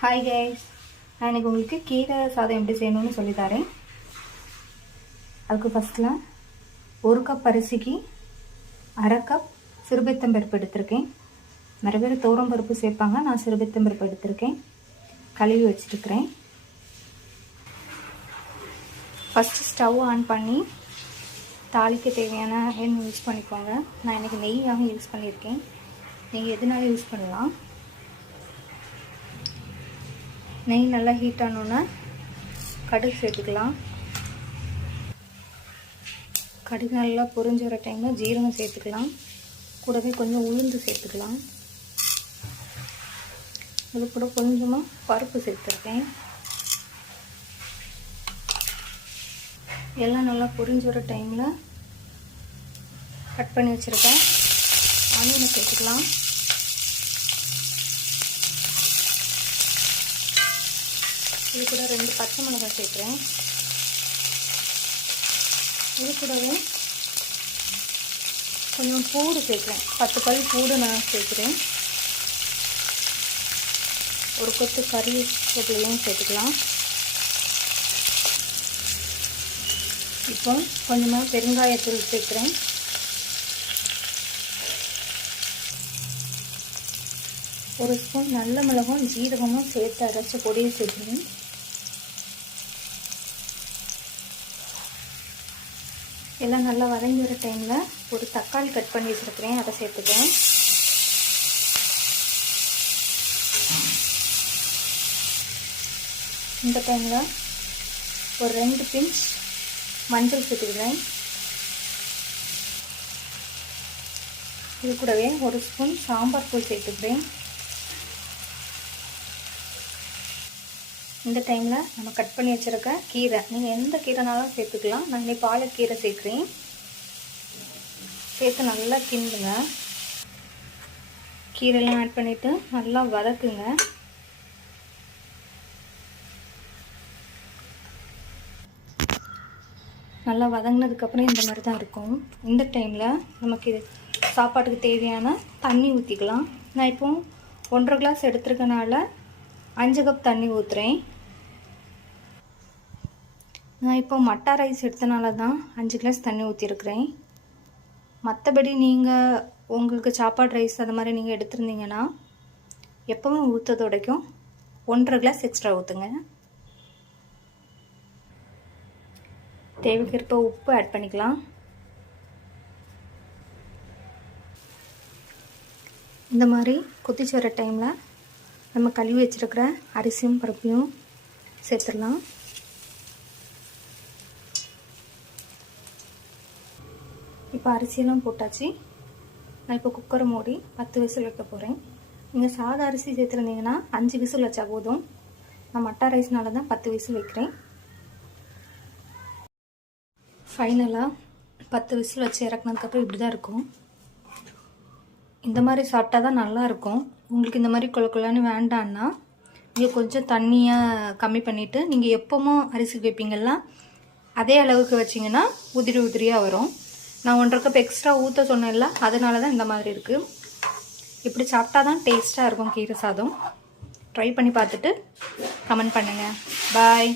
Hi guys, நான் இன்றைக்கி உங்களுக்கு கீரை சாதம் எப்படி செய்யணும்னு சொல்லித்தரேன். அதுக்கு ஃபஸ்ட்டில் 1 கப் அரிசிக்கு 1/2 கப் சிறுபைத்தம்பருப்பு எடுத்திருக்கேன். நிறைய பேர் துவரம் பருப்பு சேர்ப்பாங்க, நான் சிறுபைத்தம்பருப்பு எடுத்திருக்கேன். கழுவி வச்சுருக்கிறேன். ஃபஸ்ட்டு ஸ்டவ் ஆன் பண்ணி தாளிக்க தேவையான எண்ணெய் யூஸ் பண்ணிக்கோங்க. நான் இன்றைக்கி நெய்யாக யூஸ் பண்ணியிருக்கேன். நெய் எதுனாலும் யூஸ் பண்ணலாம். நெய் நல்லா ஹீட் ஆனோன்னா கடுகு சேர்த்துக்கலாம். கடுகு நல்லா பொரிஞ்சு வர டைமில் ஜீரகம் சேர்த்துக்கலாம். கூடவே கொஞ்சம் உளுந்து சேர்த்துக்கலாம். இது கூட கொஞ்சமாக பருப்பு சேர்த்துருக்கேன். எல்லாம் நல்லா பொரிஞ்சு வர டைமில் கட் பண்ணி வச்சுருக்கேன் ஆனியனை சேர்த்துக்கலாம். இது கூட 2 பச்சை மிளகாய் சேர்க்குறேன். இது கூடவே கொஞ்சம் பூடு சேர்க்குறேன். 10 பல் பூடு நான் சேர்க்குறேன். ஒரு கொத்து கறிவேப்பிலையும் சேர்த்துக்கலாம். இப்போ கொஞ்சமாக பெருங்காயத்தூள் சேர்க்குறேன். ஒரு ஸ்பூன் நல்ல மிளகும் ஜீரகமும் சேர்த்து அரைச்ச பொடியை சேர்த்துக்கிறேன். எல்லாம் நல்லா வதங்கி வர டைமில் ஒரு தக்காளி கட் பண்ணி வச்சுருக்கிறேன், அதை சேர்த்துக்கிறேன். இந்த டைமில் ஒரு 2 பிஞ்ச் மஞ்சள் சேர்த்துக்கிறேன். இது கூடவே ஒரு ஸ்பூன் சாம்பார் தூள் சேர்த்துக்கிறேன். இந்த டைமில் நம்ம கட் பண்ணி வச்சுருக்க கீரை, நீங்கள் எந்த கீரைனாலும் சேர்த்துக்கலாம். நான் இன்னைக்கு பாலக்கீரை சேர்க்குறேன். சேர்த்து நல்லா கிண்டுங்க. கீரைலாம் ஆட் பண்ணிவிட்டு நல்லா வதக்குங்க. நல்லா வதங்கினதுக்கப்புறம் இந்த மாதிரி தான் இருக்கும். இந்த டைமில் நமக்கு இது சாப்பாட்டுக்கு தேவையான தண்ணி ஊற்றிக்கலாம். நான் இப்போ 1.5 கிளாஸ் எடுத்துருக்கனால 5 கப் தண்ணி ஊற்றுறேன். நான் இப்போ மட்டா ரைஸ் எடுத்தனால தான் 5 கிளாஸ் தண்ணி ஊற்றிருக்கிறேன். மற்றபடி நீங்கள் உங்களுக்கு சாப்பாடு ரைஸ் அது மாதிரி நீங்கள் எடுத்துருந்தீங்கன்னா எப்போவும் ஊற்றதோடைக்கும் 1.5 கிளாஸ் எக்ஸ்ட்ரா ஊற்றுங்க. தேவைக்கேற்ப உப்பு ஆட் பண்ணிக்கலாம். இந்த மாதிரி கொதிச்சு வர டைமில் நம்ம கழுவி வச்சுருக்கிற அரிசியும் பருப்பையும் சேர்த்துடலாம். இப்போ அரிசியெல்லாம் போட்டாச்சு. நான் இப்போ குக்கரை மூடி 10 விசில் வைக்க போகிறேன். நீங்கள் சாதா அரிசி சேர்த்துருந்தீங்கன்னா 5 விசில் வச்சா போதும். நான் மட்டா ரைஸ்னால தான் 10 விசில் வைக்கிறேன். ஃபைனலாக 10 விசில் வச்சு இறக்குனதுக்கப்புறம் இப்படி தான் இருக்கும். இந்த மாதிரி சாப்பிட்டா தான் நல்லாயிருக்கும். உங்களுக்கு இந்த மாதிரி கொலன்னு வேண்டான்னா நீங்கள் கொஞ்சம் தண்ணியை கம்மி பண்ணிவிட்டு நீங்கள் எப்போவும் அரிசி வைப்பீங்கள்லாம் அதே அளவுக்கு வச்சிங்கன்னா உதிரி உதிரியாக வரும். நான் 1.5 கப் எக்ஸ்ட்ரா ஊற்ற சொன்னேன்ல, அதனால தான் இந்த மாதிரி இருக்குது. இப்படி சாப்பிட்டா தான் டேஸ்ட்டாக இருக்கும் கீரை சாதம். ட்ரை பண்ணி பார்த்துட்டு கமெண்ட் பண்ணுங்கள். பாய்.